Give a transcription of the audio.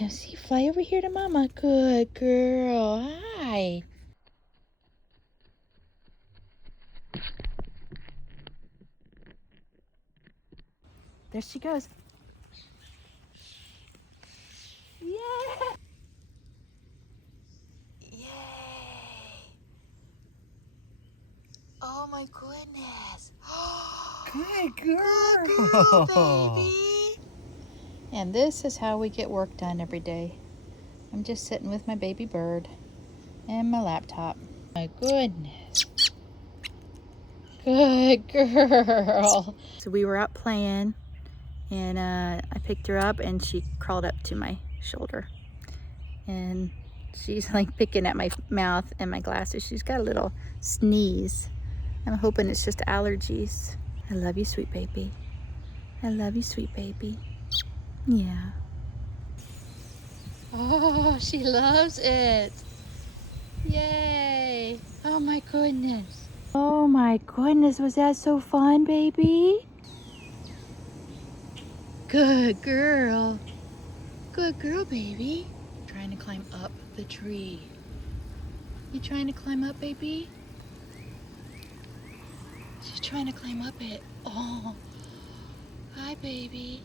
Come see, fly over here to Mama. Good girl. Hi. There she goes. Yeah. Yay. Oh my goodness. Good girl. Good girl, baby. And this is how we get work done every day. I'm just sitting with my baby bird and my laptop. My goodness. Good girl. So we were out playing and I picked her up and she crawled up to my shoulder. And she's like picking at my mouth and my glasses. She's got a little sneeze. I'm hoping it's just allergies. I love you, sweet baby. I love you, sweet baby. Yeah. Oh, she loves it. Yay. Oh my goodness. Oh my goodness, was that so fun, baby? Good girl. Good girl, baby. Trying to climb up the tree. You trying to climb up, baby? She's trying to climb up it. Oh, hi, baby.